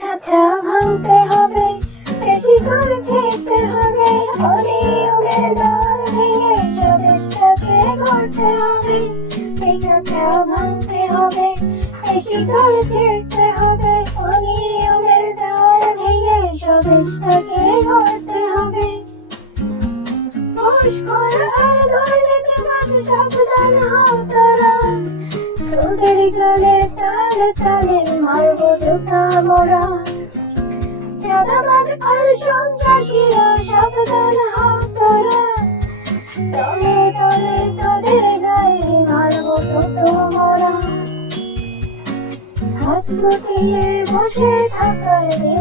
খাঁচা ভাঙতে হবে, বেশি করে ছিঁড়তে হবে, অনিয়মের দল ভেঙে স্বদেশটাকে গড়তে হবে। এই খাঁচা ভাঙতে হবে, বেশি করে ছিঁড়তে হবে, অনিয়মের দল ভেঙে স্বদেশটাকে গড়তে হবে। ঘুষখোর আর দুর্নীতিবাজ সাবধান হও তোরা, তোদের গালে তালে তালে মারবো জুতা মোরা। চাঁদাবাজ আর সন্ত্রাসীরা সাবধান হও তোরা, তলে তলে তোদের গায়ে মারবো তো মোরা। হাত গুটিয়ে বসে থাকার দিন